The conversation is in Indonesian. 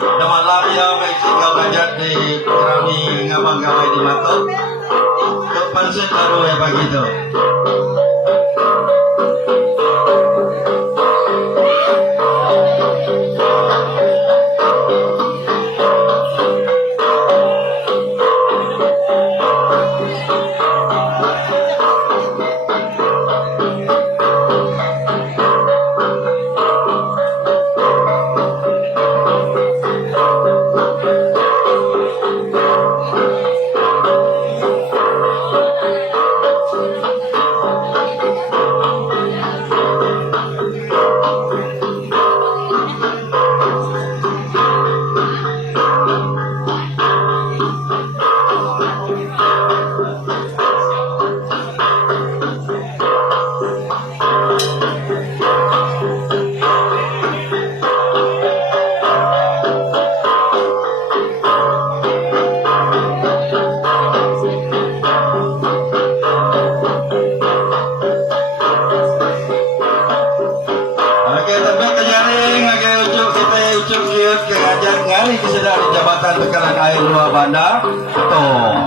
Damalaya may ikaw ngajat di kami ngamang gawai di matok. Kepanset baru ya begitu. Ucuk kiut ke ngajak ngali di Jabatan Tekanan Air Luar Banda. Tuh.